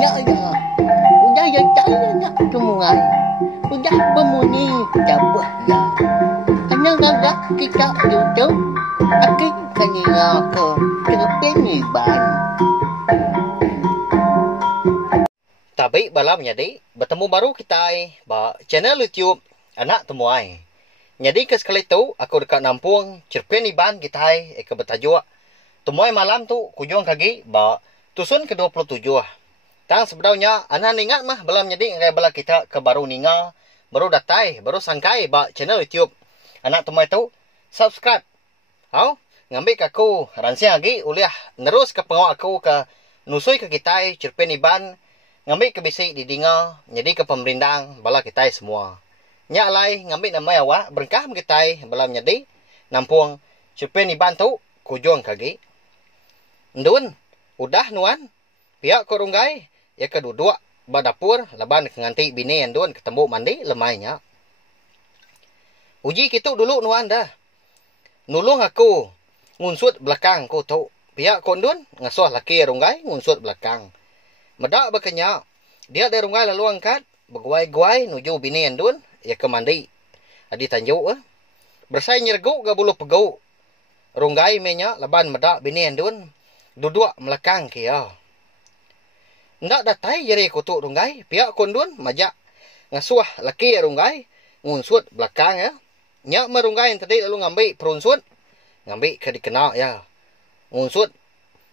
Ya ya. Udah ya saya nak semua. Udah bermuni dapat ya. Anak agak kita duduk. Akhir kena ke Peniban. Tapi balam jadi bertemu baru kita ba channel YouTube anak temuai. Jadi ke sekali tu aku dekat Nampung Peniban kita ke bertajuk temuai malam tu kunjung kaki ba tusun ke-27. Tang sebenarnya anak ingat mah balam jadi ngai bala kita ke baru ninga baru datai baru sangkai ba channel YouTube anak temuai tu subscribe. Au ngambil aku ransia lagi uliah nerus ke pengok aku ke nusui ke kita Peniban ngambil ke bisik di dinga jadi ke pemerintah bala kita semua. Nya lai ngambil nama awak berkah kita balam jadi Nampung Peniban tu kujung kagi. Ndun udah nuan pihak korunggai ya kedua ba dapur laban nganti bini ndun ketemu mandi lemainya. Uji kitu dulu nuan dah. Nulung aku ngunsut belakang ko tu. Pihak kondun ngasuh laki runggai ngunsut belakang. Medak bekenya dia dari runggai lalu angkat berguai-guai nuju bini andun ya ke mandi adi tanjuk bersai nyergu ga bulu pegau runggai menya laban medak bini andun duduk melakang kia ndak datai jari kutu runggai pihak kondun majak ngasuh laki runggai ngunsut belakang ya nya merunggai tadi lalu ngambil perunsut ngambil ke dikena ya ngunsut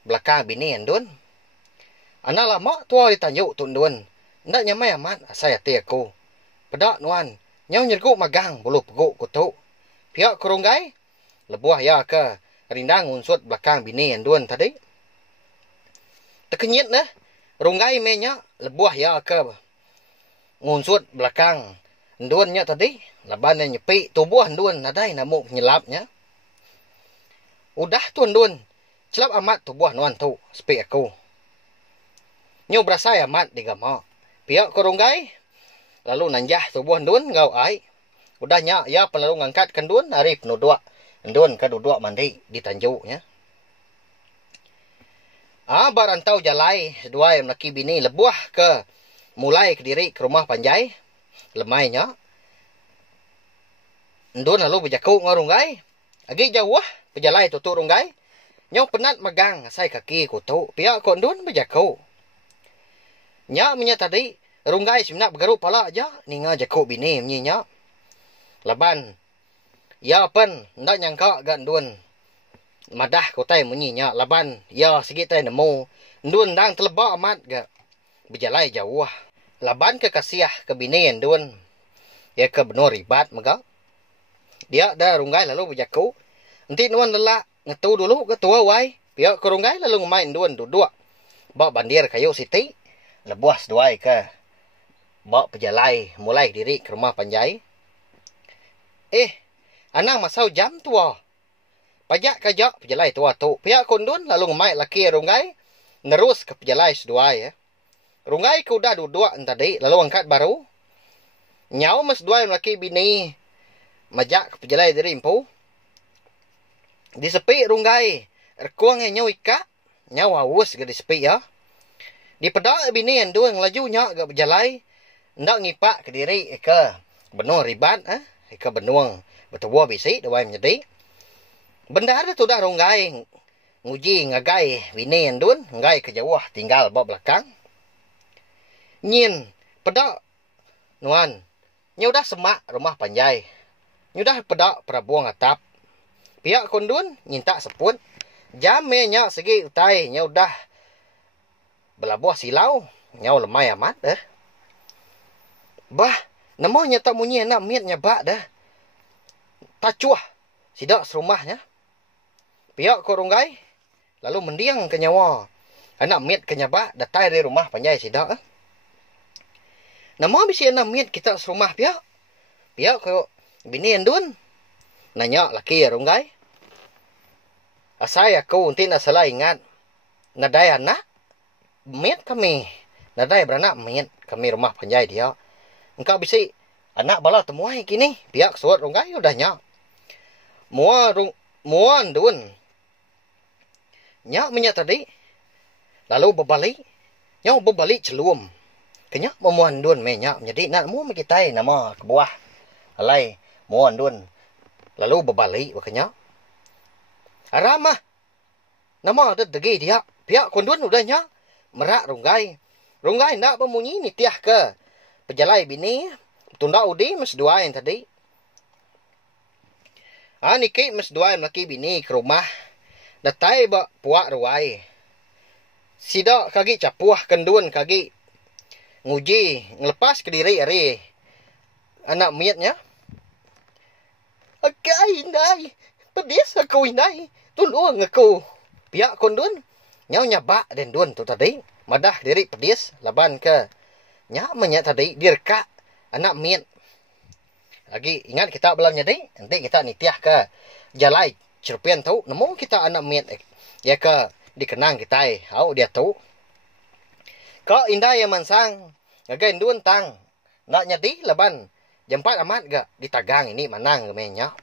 belakang bini andun. Anak lama tua ditanjuk tundun. Ndak nyamai amat saya ti aku. Pedak nuan. Nyau nyergu magang bulu peguk kutu. Pihak kurunggai. Lebuah ya ke. Rindang unsut belakang bini andun tadi. Tekenyit nah. Runggai menya. Lebuah ya ke. Ngunsut belakang. Andunnya tadi. Laban yang nyepi tubuh andun. Nadai namuk nyelapnya. Udah tu andun. Celap amat tubuh nuan tu. Sepi aku. Nyo berasa amat digama. Pihak korunggai lalu nanjah tubuh ndun ngau ai. Udahnya ya pelalu ngangkat kendun hari penuduk. Ndun ke duduk mandi di tanjuknya. Barantau jalai dua yang laki bini lebuah ke mulai ke diri ke rumah panjai. Lemainya. Ndun lalu berjaku ngorunggai. Agi jauh pejalai tutu runggai. Nyo penat megang sai kaki kutu. Pihak kondun berjaku. Nya menya tadi runggai sebenarnya bergaruk pala aja ninga jakuk bini menyinya. Laban ya pen ndak nyangka gan dun madah kotai menyinya laban ya segi tai nemu ndun dang teleba amat ga berjalai jauh. Laban ke kasiah ke bini ndun ya ke benor ribat mega. Dia dah runggai lalu berjaku. Nanti nuan lelak ngetu dulu ke tua wai. Pihak ke runggai lalu ngemain ndun duduk. Bawa bandir kayu siti. Lebuas duai ke. Bawa pejalai. Mulai diri ke rumah panjai. Anang masau jam tua. Pajak kajak pejalai tua tu. Pihak kondun lalu ngemai laki runggai. Nerus ke pejalai seduai ya. Runggai ke udah duduk tadi. Lalu angkat baru. Nyau mas duai laki bini. Majak ke pejalai diri impu. Di sepi runggai. Rekuang nyau ika. Nyau awus ke di sepi ya. Di pedak bini yang dua ngelajunya agak berjalai. Ndak ngipak ke diri ke benung ribat. Ke benung bertubuh bisi. Dua menjadi. Benda ada tu dah runggai. Nguji ngagai bini yang dua. Ngagai ke jauh tinggal bawa belakang. Nyin. Pedak. Nuan. Nyudah semak rumah panjai. Nyudah pedak perabuang atap. Pihak kondun. Nyintak seput. Jamnya segi utai. Nyudah belabuah silau. Nyau lemai amat dah. Bah. Namanya tak munyi nak miat nyabak dah. Tacuah. Sidak serumahnya. Pihak korunggai. Lalu mendiang ke nyawa. Anak miat ke nyabak. Datai dari rumah panjai sidak. Nama bisi anak miat kita serumah pihak. Pihak ke bini andun. Nanya laki runggai. Asai aku unti nak salah ingat. Nadai anak. Miat kami. Nadai beranak miat kami rumah panjai dia. Engkau bisi anak bala temuai kini. Pihak suat runggai udahnya. Mua andun. Nyak minyak tadi. Lalu berbalik. Nyaw berbalik celum. Kenyak memuan dun menyak. Jadi nak mu kita nama ke bawah. Alai muan dun. Lalu berbalik berkenyak. Aramah. Nama ada degi dia. Pihak kondun udah nyak. Merak runggai. Runggai nak bemunyi ni tiah ke. Pejalai bini. Tunda udi mas dua yang tadi. Niki mas dua yang laki bini ke rumah. Datai bak puak ruai. Sida kaki capuah kendun kaki. Nguji. Ngelepas ke diri hari. Anak miatnya. Akai indai. Pedis aku indai. Tolong aku. Pihak kondun. Nyau nyabak dan dun tu tadi. Madah diri pedis. Laban ke. Nyak menyak tadi. Dirkak. Anak miat. Lagi ingat kita belum jadi. Nanti kita nitiah ke. Jalai. Cerpian tu. Nemu kita anak miat. Ya ke. Dikenang kita. Au dia tu. Kau indai yang mansang. Ngagain dun tang. Nak nyadi laban. Jempat amat gak. Ditagang ini manang ke menyak.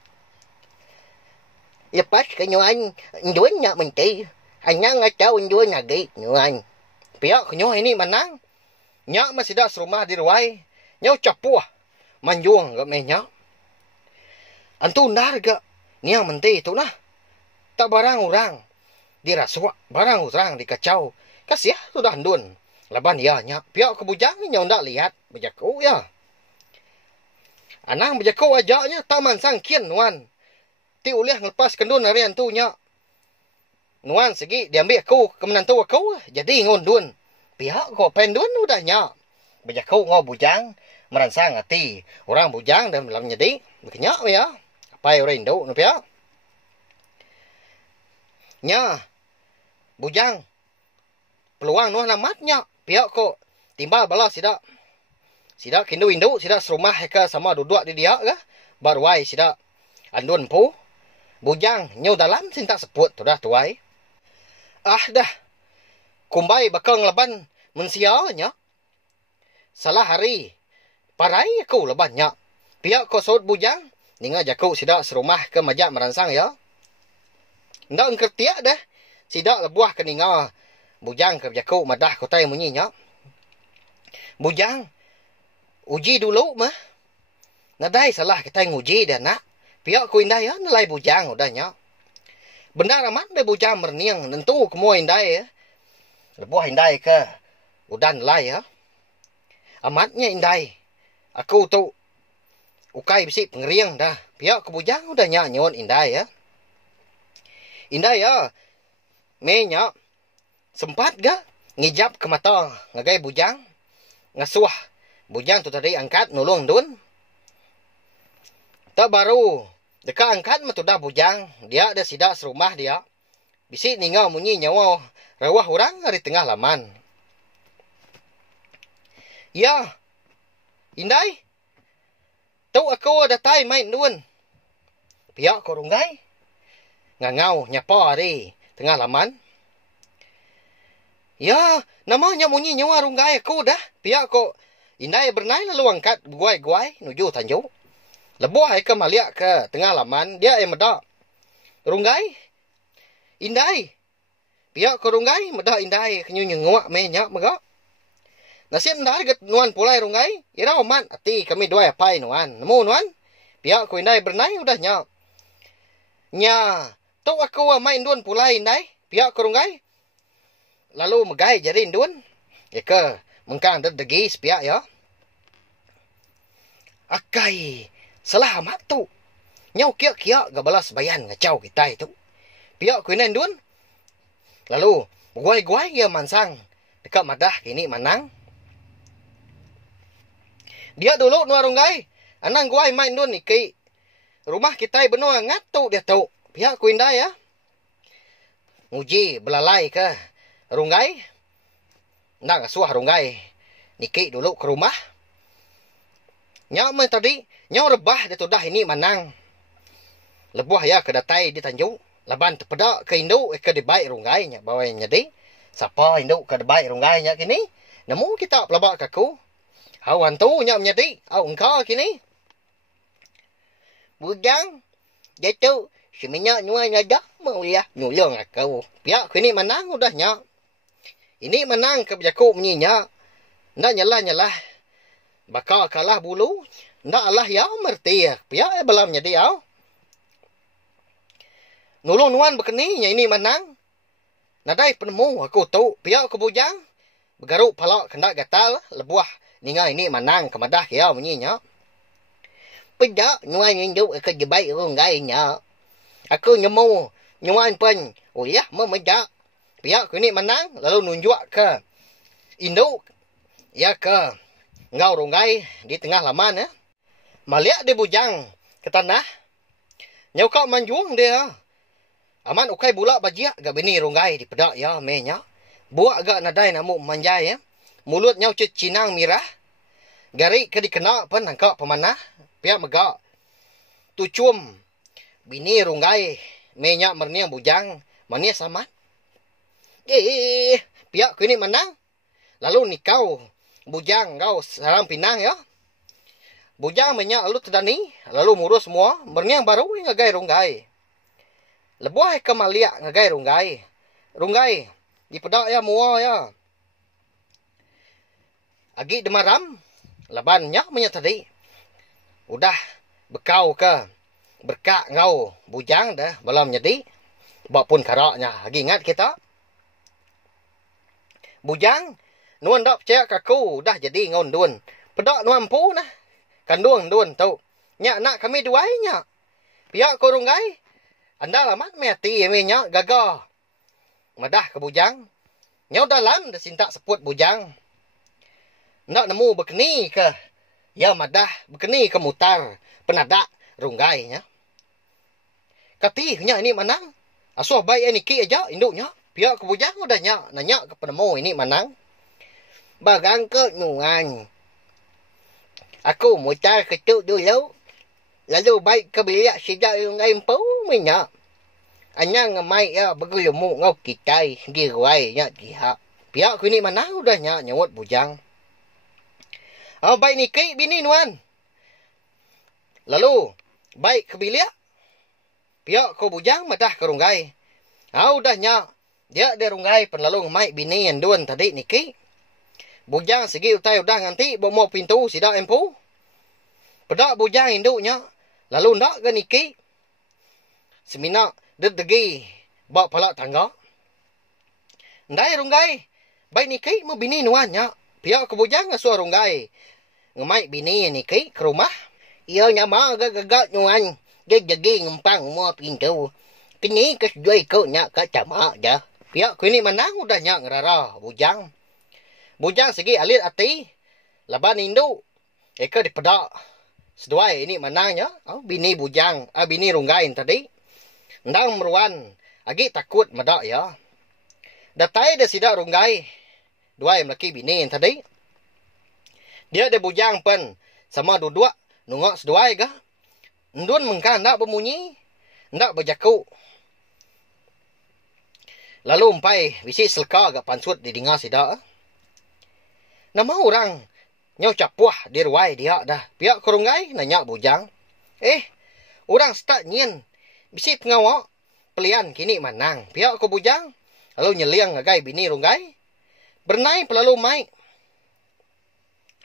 Lepas ke nyuan. Nyuan nyak menti. Anyang ngacau nyuan lagi. Nyuan. Pihak nyuan ini manang. Nyak masih dah serumah di ruai. Nyau capuah. Manjuang ke menyak. Antu nar ke. Ni yang menti tu nah. Tak barang orang. Dirasuak. Barang orang dikacau. Kasih sudah dun. Laban ya nyak. Pihak kebujang ni nyau ndak lihat. Berjaku ya. Anang berjaku ajaknya. Taman sangkian nuan. Ti uliah ngelepas kendun harian tu nyak. Nuan segi diambil aku ke menantu aku. Jadi ngon dun. Pihak kau pendun udah nyak. Berjaku ngau bujang. Meransang hati. Orang bujang dan dalam nyedi. Berkenyak ya. Apa yang orang Indo nu pihak. Nya. Bujang. Peluang nuan amat nyak. Pihak kau timbal balas sidak. Sidak kindu Indo. Sidak serumah ke sama duduk di dia ke. Baruai sidak. Andun pu. Bujang, nyaw dalam sinta seput tu dah tuai. Dah. Kumbai bakang laban mensialnya. Salah hari. Parai aku labannya. Pihak kau saud bujang. Ninga jaku sidak serumah ke majak meransang ya. Ndak engkertiak dah. Sidak lebuah ke ninga. Bujang ke jaku madah kota yang munyinya. Bujang. Uji dulu mah. Nadai salah kita nguji dah nak. Pihak ku indai ya, nilai bujang udahnya. Benar amat deh bujang merniang. Nentu kemua indai ya. Lebuah indai ke. Udah nilai ya. Amatnya indai. Aku tu. Ukai bisi pengeriang dah. Pihak ku bujang udahnya nyon indai ya. Indai ya. Menya. Sempat ga. Ngijap ke mata. Ngagai bujang. Ngasuah. Bujang tu tadi angkat nulung dun. Tak baru. Dekat angkat mah tu dah bujang. Dia ada sidak serumah dia. Bisi ningau munyi nyawa. Rawah orang hari tengah laman. Ya. Indai. Tahu aku ada tai main dun. Pihak ko runggai. Ngangau nyapa hari tengah laman. Ya. Namanya munyi nyawa runggai aku dah. Pihak ko. Indai bernai lalu angkat. Guai-guai. Nuju tanjung. Lebuah ke maliak ke tengah laman. Dia yang medak. Runggai. Indai. Pihak ke runggai. Medak indai. Kenyu nyenguk menyak megak. Nasib ndar get nuan pulai runggai. Ira oman. Ati kami dua apai nuan. Nemu nuan. Pihak ku indai bernai udah nyak. Nya. Tau aku main duan pulai indai. Pihak ke runggai. Lalu megai jarin duan. Ya ke. Mengkang degi sepihak ya. Akai. Salah amat tu. Nyau kiak-kiak gak balas bayan ngacau kita itu. Pihak kuinan dun. Lalu, guai-guai dia mansang. Dekat madah kini manang. Dia dulu nuarunggai. Anang guai main dun iki. Rumah kita benua ngatu dia tu. Pihak kuinda ya. Nguji belalai ke. Runggai. Nang asuah runggai. Niki dulu ke rumah. Nyak man tadi. Nyaw rebah dia tu dah ini manang. Lebuah ya ke datai di Tanjung. Laban terpedak ke Indo ke dibaik runggai. Nyak bawa yang nyadi. Siapa Indo ke dibaik runggai nyak kini. Namu kita pelabak kaku. Awan tu nyak menyadi. Aw engkau kini. Bujang. Dia tu. Seminyak nyuai ngadak. Mau lihat. Nyulung aku. Pihak kini manang udah nyak. Ini menang ke berjaku menyinya. Ndak nyalah-nyalah. Bakal kalah bulu. Ndak Allah yau merti. Pihak belam jadi yau. Nulung nuan berkeninya ini menang. Nadai penemu aku tahu. Pihak ke bujang. Bergaruk palak kendak gatal. Lebuah. Ninga ini menang kemadah yau menyinya. Pedak nuan induk ke jebai runggainya. Aku nyemu. Nuan pun. Oh ya, memejak. Pihak ku ni menang, lalu nunjuk ke induk, ya ke ngau runggai di tengah laman. Maliak dia bujang ke tanah, nyokak manjuang dia. Aman ukai bulak bajiak gak bini runggai di pedak ya menya. Buak gak nadai namu manjai ya. Mulut nyau cinang mirah. Gari ke dikena pun nangkak pemanah. Pihak megak. Tucum bini runggai menya merniang bujang mania selamat. Pihak ku ini menang. Lalu ni kau bujang kau sarang pinang ya. Bujang menyak lalu terdani. Lalu murus semua. Berniang baru ngagai runggai. Lebuah ke maliak ngagai runggai. Runggai. Di pedak ya mua ya. Agi demaram. Labannya menyak tadi. Udah bekau ke. Berkak kau bujang dah. Belum jadi. Bawa pun karaknya. Lagi ingat kita. Bujang, nuan dak percaya kaku, dah jadi ngon duan. Pedak nuan pu nah. Kanduang duan tau. Nyak nak kami duainya. Pihak ko runggai. Anda lamat meti eminya gagah. Madah ke bujang. Nyau dalam dah sintak seput bujang. Ndak nemu berkeni ke. Ya madah berkeni ke mutar. Penadak runggainya. Katihnya ini menang. Asuh baik ini ki aja induknya. Pihak kebujang udah nanya ke penemu ini menang. Bagang ke nuan. Aku mutar ketuk dulu. Lalu baik ke biliak sejak yang lain pun minyak. Anyang ngemai ya bergulumuk ngau kitai. Giruai nyak dihak. Pihak ku ini menang udah nyawut bujang. Oh baik ni kik bini nuan. Lalu baik ke biliak. Pihak ku bujang madah ke runggai. Udah nyak. Dia ada runggai penlalu ngemai bini yang duan tadi niki. Bujang segi utai udah nganti bawa pintu sidak empu. Pedak bujang induknya. Lalu ndak ke niki. Seminak dedegi bawa palak tangga. Ndai runggai. Baik niki mau bini nuannya. Pihak ke bujang ngasuh runggai. Ngemai bini niki ke rumah. Ia nyama gagak nuan. Dia jagi ngempang mua pintu. Kini kesejuai kau nyak ke camak je. Pihak ku ini menang udah nyak ngerara bujang. Bujang segi alit hati. Laban induk. Eka di pedak. Seduai ini menangnya. Bini bujang. Bini runggain tadi. Ndang meruan. Agi takut medak ya. Datai dah sidak runggai. Duai melaki bini tadi. Dia ada bujang pen. Sama duduk. Nungak seduai kah. Ndun mengkan ndak bemunyi. Ndak berjaku. Lalu umpai bisi selka agak pansut didengar sidak. Nama orang nyau capuah di ruai dia dah. Pihak kerunggai nanya bujang. Orang start nyen. Bisi pengawak. Pelian kini menang. Pihak ke bujang. Lalu nyeliang ngagai bini runggai. Bernai pelalu mai.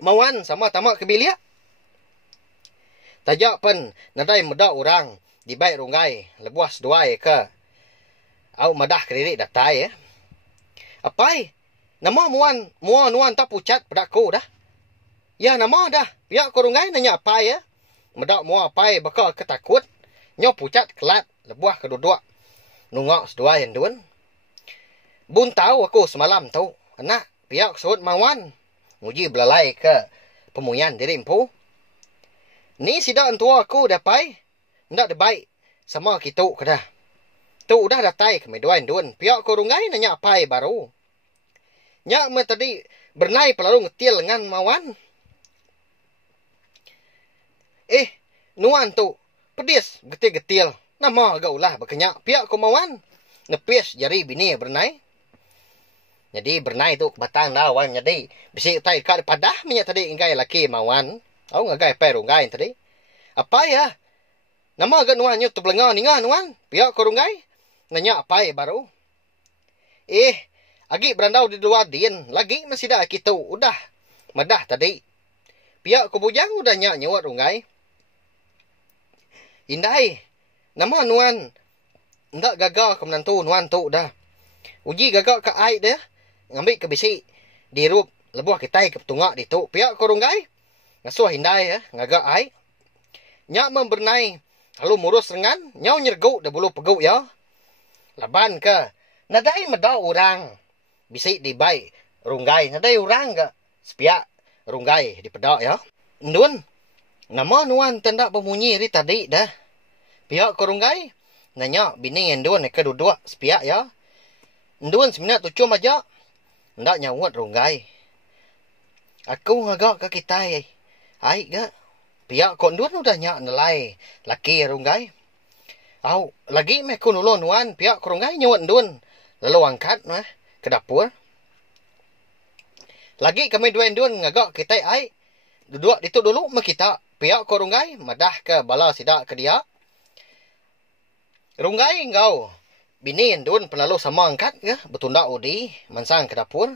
Mawan sama tamak kebiliak. Tajak pen nadai medak orang. Di baik runggai. Lebuas duai ke. Au madah kredit datai ya. Apai? Nama muan nuan tak pucat pedaku dah. Ya nama dah. Pihak korungai nanya apai ya. Medak mua apai bakal ketakut. Nyo pucat kelat lebuah kedua-dua. Nungak sedua yang duan. Bun tahu aku semalam tahu. Anak pihak sebut mawan. Nguji belalai ke pemuyan diri empu. Ni sidak entua aku dapai. Ndak ada baik sama kita kedah. Tu udah datai ke meduan duan. Pihak korungai nanya apai baru. Nyak me tadi bernai pelalu ngetil dengan mawan. Nuan tu pedis getil-getil. Nama agak ulah berkenyak. Pihak ko mawan. Nepis jari bini bernai. Jadi bernai tu batang lawan jadi. Bisi tai kat padah minyak tadi ingai laki mawan. Au ngagai pai rungai tadi. Apa ya? Nama agak nuan nyu tu belenga ninga nuan. Pihak ko rungai. Nanya apa baru? Agi berandau di luar din. Lagi masih dah kita. Udah. Madah tadi. Pihak ko bujang udah nyak nyawat rungai. Indai. Nama nuan. Ndak gagal ke menantu nuan tu dah. Uji gagal ke air dia. Ngambil ke bisi. Dirup. Lebuah kita ke petungak di tu. Pihak ko rungai. Ngasuh hindai ya. Ngagak air. Nyak membernai. Lalu murus rengan. Nyau nyerguk dah bulu peguk ya. Laban ke. Nadai medau orang. Bisi di baik. Runggai. Nadai orang ke. Sepiak. Runggai di pedak ya. Ndun. Nama nuan tendak bemunyi ri tadi dah. Pihak ko runggai. Nanya bini yang ndun ke duduk sepiak ya. Ndun seminat tucum aja. Ndak nyawat runggai. Aku ngagak ke kita. Aik ke. Pihak ko ndun udah nyak nelai. Laki runggai. Au, lagi meh ku nulun nuan. Pihak ko runggai nyawat ndun. Lalu angkat mah ke dapur. Lagi kami dua ndun ngagak kita ai. Duduk itu dulu mah kita. Pihak ko runggai madah ke bala sidak ke dia. Runggai engkau. Bini ndun penalu sama angkat ke. Betunda udi mansang ke dapur.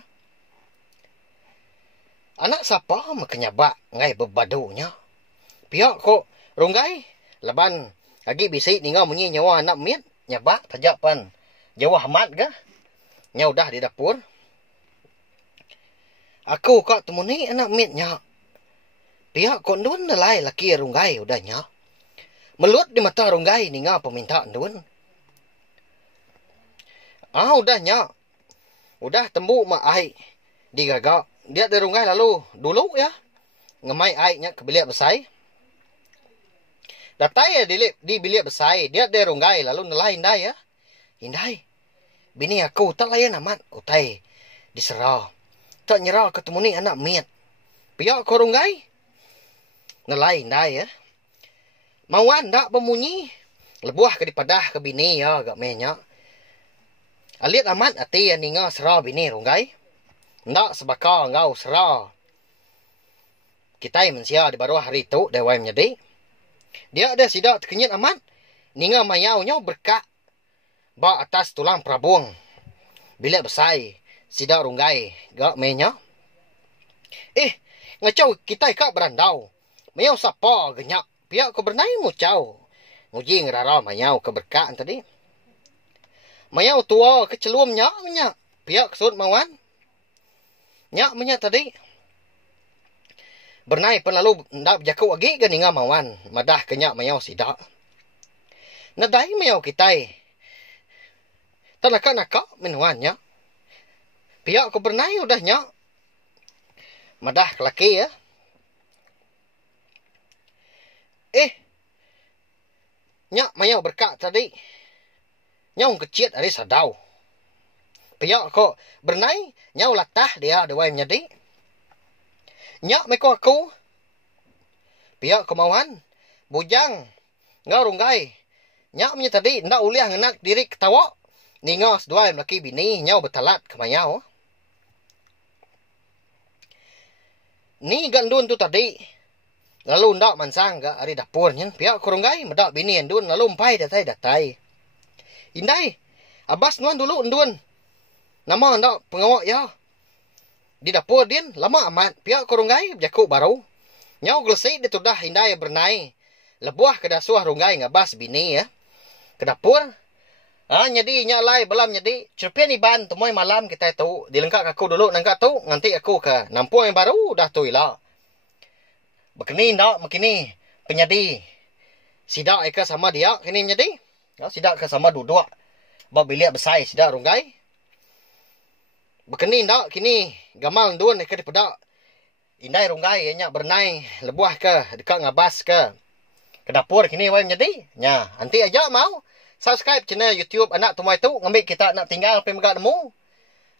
Anak siapa mah kenyabak ngai bebadunya. Pihak ko runggai. Laban lagi bisi ningau munyi nyawa anak miet. Nyabak tajak pan. Jawah amat ke. Nyau dah di dapur. Aku kok temuni anak mitnya. Pihak kok ndun nalai laki runggai udah nyak. Melut di mata runggai ni ngah peminta ndun. Udah nyak. Udah tembu mak ai. Digagak. Dia dari runggai lalu dulu ya. Ngemai ai nya ke bilik besai. Datai ya di bilik besai. Dia dari runggai lalu nalai indai ya. Indai. Bini aku tak layan amat. Utai. Diserah. Tak nyerah ketemu ni anak miat. Pihak ko runggai. Nalai indai ya. Mauan tak bemunyi. Lebuah ke dipadah ke bini ya. Agak menyak. Alit amat hati yang ninga serah bini runggai. Ndak sebakar ngau serah. Kita mensia di baru hari tu. Dewai menjadi. Dia ada sidak terkenyit amat. Ninga mayaunya berkak. Ba atas tulang perabung. Bilik besai. Sidak runggai. Gak menya. Ngacau kita ikak berandau. Mayau sapa genyak. Pihak ko bernai mucau. Nguji ngerara mayau keberkaan tadi. Mayau tua kecelum nyak menyak. Pihak kesud mawan. Nyak menyak tadi. Bernai pun lalu ndak berjakuk lagi ke ninga mawan. Madah kenyak mayau sidak. Nadai mayau kita. Tak nakak minuannya. Pihak ko bernai udah nyak. Madah kelaki ya. Nyak mayau berkak tadi. Nyau kecil dari sadau. Pihak ko bernai. Nyau latah dia dewai menjadi. Nyak meko aku. Pihak ko mawan. Bujang. Ngau runggai. Nyak punya tadi. Ndak uliah ngenak diri ketawa. Ninga sedua laki bini. Nyau betalat ke mayau. Ni gandun tu tadi. Lalu ndak mansang ke ari dapurnya. Pihak kurunggai medak bini endun. Lalu empai datai. Indai. Abas nuan dulu endun. Nama ndak pengawak ya. Di dapur din. Lama amat. Pihak kurunggai berjakuk baru. Nyau gelesi ditudah indai bernai. Lebuah ke dasuah runggai ngabas bini ya. Ke dapur. Jadi nyalai belam jadi. Cerpian iban temuai malam kita itu. Dilengkak aku dulu nangkat tu. Nanti aku ke nampung yang baru. Dah tu ilah. Begini ndak begini. Penyadi. Sidak eka sama dia. Kini menjadi. Sidak ke sama duduk. Bawa bilik besar. Sidak runggai. Begini ndak kini. Gamal duan eka dipedak. Indai runggai. Nyak bernai. Lebuah ke. Dekat ngabas ke. Ke dapur kini wai menjadi. Nanti aja mau. Subscribe channel YouTube anak tumai tu. Ngambil kita nak tinggal pergi megak nemu.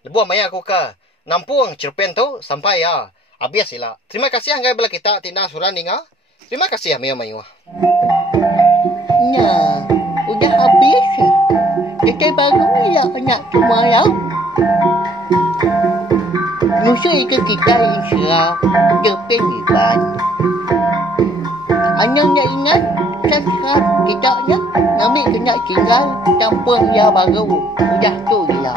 Lebuah maya aku ke. Nampung cerpen tu. Sampai ya. Habis sila. Terima kasih anggai bela kita tindak suran ninga. Terima kasih ya mayu. Nah. Udah habis. Kita baru ya anak tumai ya. Nusa ke kita yang serah. Cerpen iban. Hanya ingat. Subscribe kita ya. Nami kena tinggal campur ya baru. Udah tu je lah.